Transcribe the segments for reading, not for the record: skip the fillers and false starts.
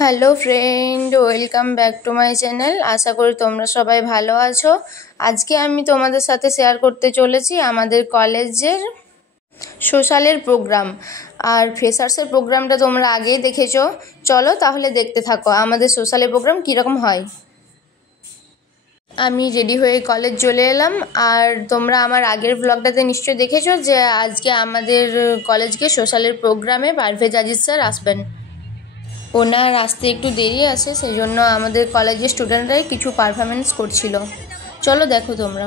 Hello friend, welcome back to my channel. আশা করি তোমরা সবাই ভালো আছো। আজকে আমি তোমাদের সাথে শেয়ার করতে চলেছি আমাদের কলেজের সোশ্যালের প্রোগ্রাম। আর ফ্রেশার্সের প্রোগ্রামটা তোমরা আগেই দেখেছো, চলো তাহলে দেখতে থাকো আমাদের সোশ্যালের প্রোগ্রাম কীরকম হয়। আমি রেডি হয়ে কলেজ চলে এলাম। আর তোমরা আমার আগের ব্লগটাতে নিশ্চয়ই দেখেছো যে আজকে আমাদের কলেজকে সোশ্যালের প্রোগ্রামে পারভেজ আজিজ স্যার আসবেন। ওনার আসতে একটু দেরি আছে, সেই জন্য আমাদের কলেজের স্টুডেন্টরাই কিছু পারফরমেন্স করছিল। চলো দেখো তোমরা।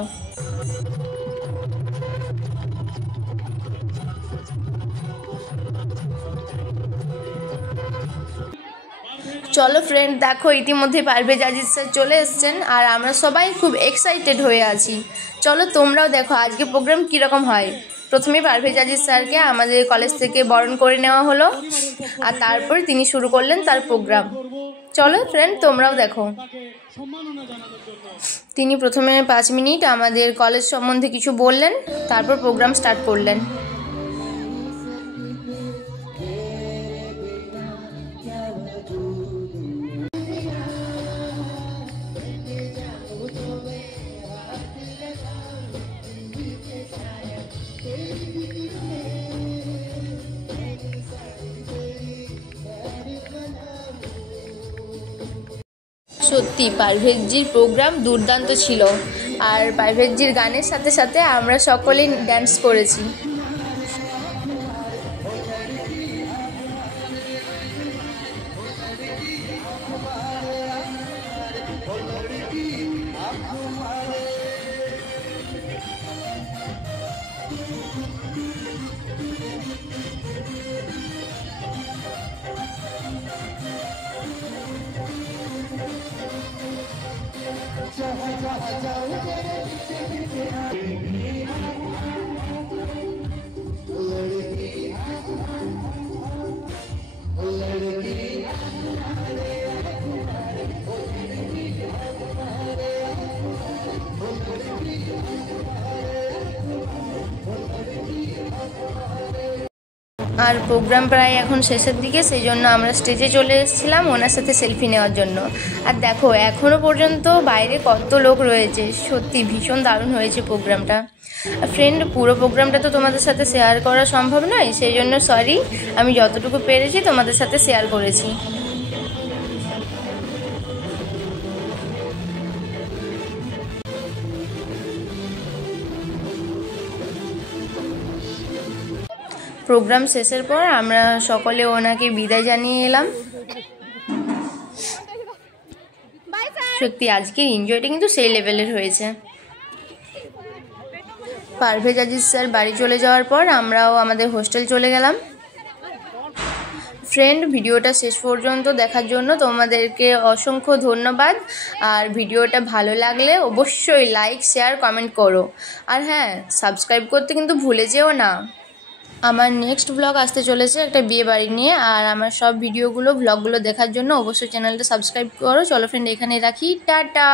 চলো ফ্রেন্ড, দেখো ইতিমধ্যে পারভেজ আজিজ স্যার চলে এসছেন আর আমরা সবাই খুব এক্সাইটেড হয়ে আছি। চলো তোমরাও দেখো আজকে প্রোগ্রাম কীরকম হয়। প্রথমে পারভেজ আজিজ স্যারকে আমাদের কলেজ থেকে বরণ করে নেওয়া হলো আর তারপর তিনি শুরু করলেন তার প্রোগ্রাম। চলো ফ্রেন্ড, তোমরাও দেখো। তিনি প্রথমে 5 মিনিট আমাদের কলেজ সম্বন্ধে কিছু বললেন, তারপর প্রোগ্রাম স্টার্ট করলেন। সত্যি পারভেজজির প্রোগ্রাম দুর্দান্ত ছিল। আর পারভেজজির গানের সাথে সাথে আমরা সকলেই ড্যান্স করেছি। আর প্রোগ্রাম প্রায় এখন শেষের দিকে, সেই জন্য আমরা স্টেজে চলে এসেছিলাম ওনার সাথে সেলফি নেওয়ার জন্য। আর দেখো এখনও পর্যন্ত বাইরে কত লোক রয়েছে, সত্যি ভীষণ দারুণ হয়েছে প্রোগ্রামটা। ফ্রেন্ড, পুরো প্রোগ্রামটা তো তোমাদের সাথে শেয়ার করা সম্ভব নয়, সেই জন্য সরি, আমি যতটুকু পেরেছি তোমাদের সাথে শেয়ার করেছি। প্রোগ্রাম শেষের পর আমরা সকলে ওনাকে বিদায় জানিয়ে এলাম। সত্যি আজকের এনজয়টা কিন্তু সেই লেভেলের হয়েছে। পারভেজ আজিজ স্যার বাড়ি চলে যাওয়ার পর আমরাও আমাদের হোস্টেল চলে গেলাম। ফ্রেন্ড, ভিডিওটা শেষ পর্যন্ত দেখার জন্য তোমাদেরকে অসংখ্য ধন্যবাদ। আর ভিডিওটা ভালো লাগলে অবশ্যই লাইক, শেয়ার, কমেন্ট করো। আর হ্যাঁ, সাবস্ক্রাইব করতে কিন্তু ভুলে যেও না। আমার নেক্সট ব্লগ আসতে চলেছে একটা বিয়ে বাড়ি নিয়ে। আর আমার সব ভিডিওগুলো, ব্লগগুলো দেখার জন্য অবশ্যই চ্যানেলটা সাবস্ক্রাইব করো। চলো ফ্রেন্ড, এখানে রাখি, টাটা।